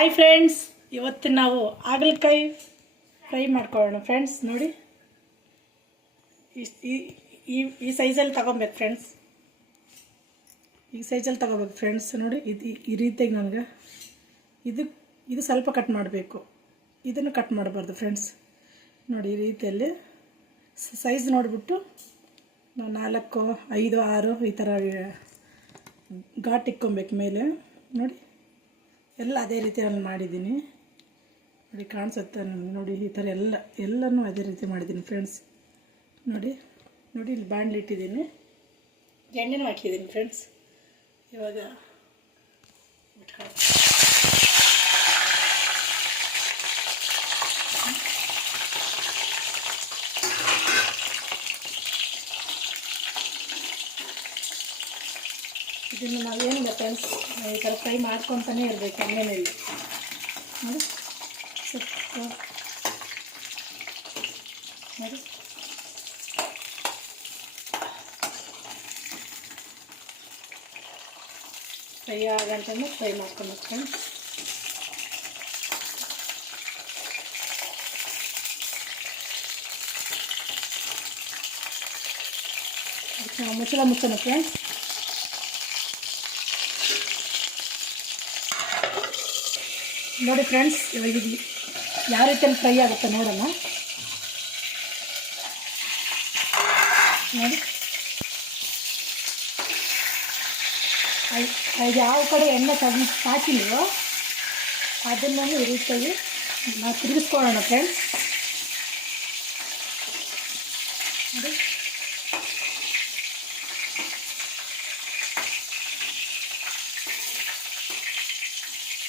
Hi friends, ಇವತ್ತು ನಾವು ಹಾಗಲಕಾಯಿ ಫ್ರೈ ಮಾಡ್ಕೊಳ್ಳೋಣ ಫ್ರೆಂಡ್ಸ್. ನೋಡಿ, ಈ ಸೈಜಲ್ಲಿ ತಗೊಬೇಕು ಫ್ರೆಂಡ್ಸ್. ಈ ಸೈಜಲ್ಲಿ ತಗೋಬೇಕು ಫ್ರೆಂಡ್ಸ್. ನೋಡಿ, ಈ ರೀತಿಯಾಗಿ ನನಗೆ ಇದು ಸ್ವಲ್ಪ ಕಟ್ ಮಾಡಬೇಕು, ಇದನ್ನು ಕಟ್ ಮಾಡಬಾರ್ದು ಫ್ರೆಂಡ್ಸ್. ನೋಡಿ, ಈ ರೀತಿಯಲ್ಲಿ ಸೈಜ್ ನೋಡಿಬಿಟ್ಟು ನಾವು 4, 5, 6 ಈ ಥರ ಘಾಟ್ ಇಕ್ಕೊಬೇಕು ಮೇಲೆ. ನೋಡಿ, ಎಲ್ಲ ಅದೇ ರೀತಿ ನಾನು ಮಾಡಿದ್ದೀನಿ. ನೋಡಿ, ಕಾಣಿಸುತ್ತೆ ನೋಡಿ, ಈ ಥರ ಎಲ್ಲನೂ ಅದೇ ರೀತಿ ಮಾಡಿದ್ದೀನಿ ಫ್ರೆಂಡ್ಸ್. ನೋಡಿ, ಇಲ್ಲಿ ಬಾಣಲಿ ಇಟ್ಟಿದ್ದೀನಿ, ಎಣ್ಣೆನೂ ಹಾಕಿದ್ದೀನಿ ಫ್ರೆಂಡ್ಸ್. ಇವಾಗ ಇದನ್ನು ನಾವೇನಿಲ್ಲ ಫ್ರೆಂಡ್ಸ್, ಈ ಥರ ಫ್ರೈ ಮಾಡ್ಕೊತಾನೆ ಇರಬೇಕು ಎಣ್ಣೆಯಲ್ಲಿ. ನೋಡಿ, ಸ್ವಲ್ಪ ನೋಡಿ, ಫ್ರೈ ಆಗಂತಂದು ಫ್ರೈ ಮಾಡ್ಕೊಬೇಕು ಫ್ರೆಂಡ್ಸ್. ಅದಕ್ಕೆ ನಾವು ಮುಚ್ಚೋಣ ಫ್ರೆಂಡ್ಸ್. ನೋಡಿ ಫ್ರೆಂಡ್ಸ್, ಇವಾಗ ಇದು ಯಾವ ರೀತಿಯಲ್ಲಿ ಫ್ರೈ ಆಗುತ್ತೆ ನೋಡೋಣ. ನೋಡಿ, ಇದು ಯಾವ ಕಡೆ ಎಣ್ಣೆ ಹಾಕಿಲ್ವೋ ಅದನ್ನು ಈ ರೀತಿಯಾಗಿ ನಾವು ತಿರುಗಿಸ್ಕೊಳ್ಳೋಣ ಫ್ರೆಂಡ್ಸ್. ನೋಡಿ,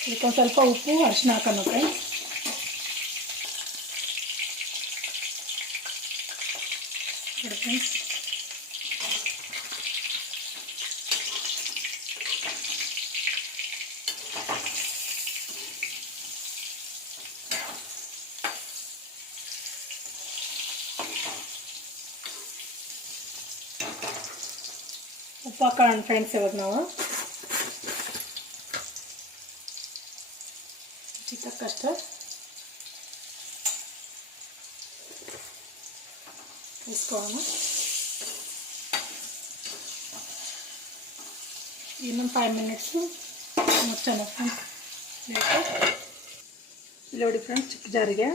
ಇದಕ್ಕೊಂದು ಸ್ವಲ್ಪ ಉಪ್ಪು, ಅರಿಶಿನ ಹಾಕೋಣ ಫ್ರೆಂಡ್ಸ್. ನೋಡಿ ಫ್ರೆಂಡ್ಸ್, ಉಪ್ಪು ಹಾಕೋಣ ಫ್ರೆಂಡ್ಸ್. ಇವಾಗ ನಾವು ತಕ್ಕಷ್ಟು ಇಸ್ಕೊಳ್ಳೋಣ. ಇನ್ನೊಂದು 5 ಮಿನಿಟ್ಸು ಮುಚ್ಚೋಣ ಫ್ರೆಂಡ್ಸ್. ಇಲ್ಲಿ ನೋಡಿ ಫ್ರೆಂಡ್ಸ್, ಚಿಕ್ಕ ಜಾರಿಗೆ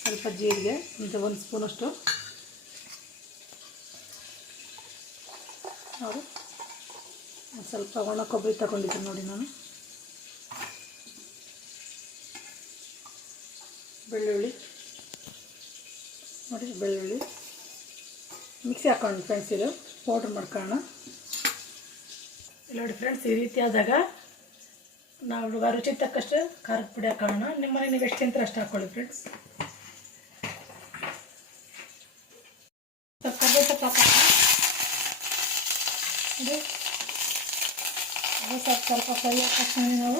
ಸ್ವಲ್ಪ ಜೀರಿಗೆ, ಒಂದು 1 ಸ್ಪೂನಷ್ಟು. ನೋಡಿ, ಸ್ವಲ್ಪ ಒಣ ಕೊಬ್ಬರಿ ತಗೊಂಡಿದ್ದೀನಿ ನೋಡಿ ನಾನು. ಬೆಳ್ಳುಳ್ಳಿ ನೋಡಿ, ಬೆಳ್ಳುಳ್ಳಿ ಮಿಕ್ಸಿ ಹಾಕೋಣ ಫ್ರೆಂಡ್ಸ್. ಇದು ಪೌಡ್ರ್ ಮಾಡ್ಕೊಳ್ಳೋಣ. ನೋಡಿ ಫ್ರೆಂಡ್ಸ್, ಈ ರೀತಿ ಆದಾಗ ನಾವು ರುಚಿ ತಕ್ಕಷ್ಟು ಖಾರದ ಪುಡಿ ಹಾಕೋಣ. ನಿಮ್ಮನೆ ನೀವು ಎಷ್ಟು ತಿಂತೀರ ಅಷ್ಟು ಹಾಕ್ಕೊಳ್ಳಿ ಫ್ರೆಂಡ್ಸ್. ಕರ್ಬೇವು ಸೊಪ್ಪು ಹಾಕೋಣ. ಇದು ಸ್ವಲ್ಪ ಫ್ರೈ ಹಾಕೋಣ.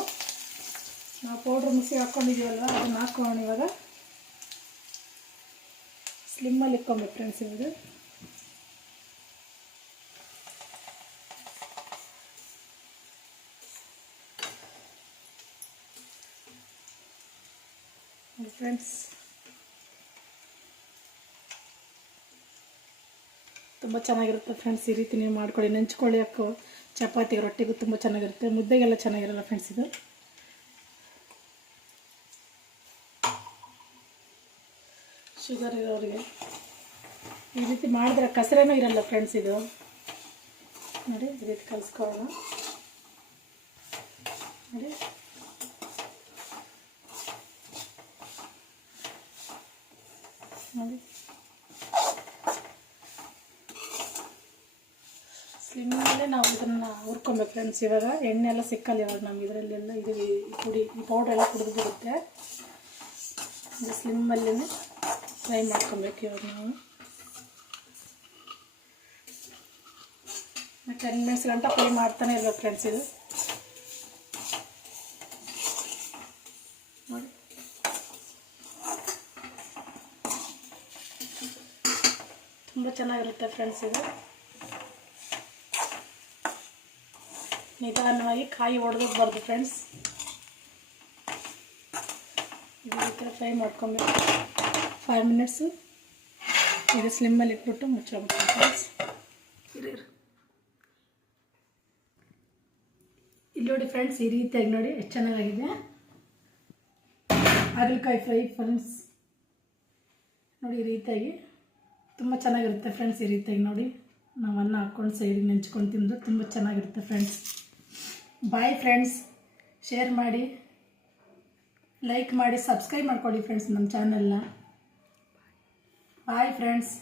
ನಾವು ಪೌಡ್ರ್ ಮಿಕ್ಸಿ ಹಾಕ್ಕೊಂಡಿದ್ದೀವಲ್ವ, ಅದನ್ನು ಹಾಕೋಣ. ಇವಾಗ ಸ್ಲಿಮ್ಮಲ್ಲಿ ಇಟ್ಕೊಬೇಕು ಫ್ರೆಂಡ್ಸ್. ಇವಾಗ ಫ್ರೆಂಡ್ಸ್, ತುಂಬ ಚೆನ್ನಾಗಿರುತ್ತೆ ಫ್ರೆಂಡ್ಸ್. ಈ ರೀತಿ ನೀವು ಮಾಡ್ಕೊಳ್ಳಿ, ನೆಂಚ್ಕೊಳ್ಳಿ. ಹಾಕೋ ಚಪಾತಿ, ರೊಟ್ಟಿಗೂ ತುಂಬ ಚೆನ್ನಾಗಿರುತ್ತೆ, ಮುದ್ದೆಗೆಲ್ಲ ಚೆನ್ನಾಗಿರಲ್ಲ ಫ್ರೆಂಡ್ಸ್. ಇದು ಶುಗರ್ ಇರೋರಿಗೆ ಈ ರೀತಿ ಮಾಡಿದ್ರೆ ಕಸರೇನೂ ಇರಲ್ಲ ಫ್ರೆಂಡ್ಸ್. ಇದು ನೋಡಿ, ಈ ರೀತಿ ಕಲಿಸ್ಕೊಳ್ಳೋಣ. ನೋಡಿ, ನೋಡಿ, ಸ್ಲಿಮ್ಮಲ್ಲೇ ನಾವು ಇದನ್ನು ಹುರ್ಕೊಬೇಕು ಫ್ರೆಂಡ್ಸ್. ಇವಾಗ ಎಣ್ಣೆ ಎಲ್ಲ ಸಿಕ್ಕಲ್ಲ ಇವಾಗ ನಮ್ಗೆ ಇದರಲ್ಲೆಲ್ಲ. ಇದು ಈ ಪೌಡ್ರ್ ಎಲ್ಲ ಕುಡಿದು ಬಿಡುತ್ತೆ. ಇದು ಸ್ಲಿಮ್ಮಲ್ಲೇ ಫ್ರೈ ಮಾಡ್ಕೊಬೇಕು ಇವಾಗ ನಾವು. 10 ಮಿನಿಟ್ಸ್ ಗಂಟ ಫ್ರೈ ಮಾಡ್ತಾನೆ ಇರ್ಬೇಕು ಫ್ರೆಂಡ್ಸ್. ಇದು ನೋಡಿ, ತುಂಬ ಚೆನ್ನಾಗಿರುತ್ತೆ ಫ್ರೆಂಡ್ಸ್. ಇದು ನಿಧಾನವಾಗಿ ಕಾಯಿ ಒಡೆದೋಗ್ಬಾರ್ದು ಫ್ರೆಂಡ್ಸ್. ಥರ ಫ್ರೈ ಮಾಡ್ಕೊಬೇಕು 5 ಮಿನಿಟ್ಸು. ಈಗ ಸ್ಲಿಮ್ಮಲ್ಲಿ ಇಟ್ಬಿಟ್ಟು ಮುಚ್ಕೋಬೇಕು ಫ್ರೆಂಡ್ಸ್. ಇಲ್ಲಿ ನೋಡಿ ಫ್ರೆಂಡ್ಸ್, ಈ ರೀತಿಯಾಗಿ ನೋಡಿ ಎಷ್ಟು ಚೆನ್ನಾಗಿದೆ ಹಾಗಲಕಾಯಿ ಫ್ರೈ ಫ್ರೆಂಡ್ಸ್. ನೋಡಿ ಈ ರೀತಿಯಾಗಿ ತುಂಬ ಚೆನ್ನಾಗಿರುತ್ತೆ ಫ್ರೆಂಡ್ಸ್. ಈ ರೀತಿಯಾಗಿ ನೋಡಿ ನಾವು ಅನ್ನ ಹಾಕ್ಕೊಂಡು ಸೈಡಿಗೆ ನೆಂಚ್ಕೊಂಡು ತಿಂದರೆ ತುಂಬ ಚೆನ್ನಾಗಿರುತ್ತೆ ಫ್ರೆಂಡ್ಸ್. ಬಾಯ್ ಫ್ರೆಂಡ್ಸ್, ಶೇರ್ ಮಾಡಿ, ಲೈಕ್ ಮಾಡಿ, ಸಬ್ಸ್ಕ್ರೈಬ್ ಮಾಡ್ಕೊಳ್ಳಿ ಫ್ರೆಂಡ್ಸ್ ನಮ್ಮ ಚಾನಲ್ನ. Bye friends.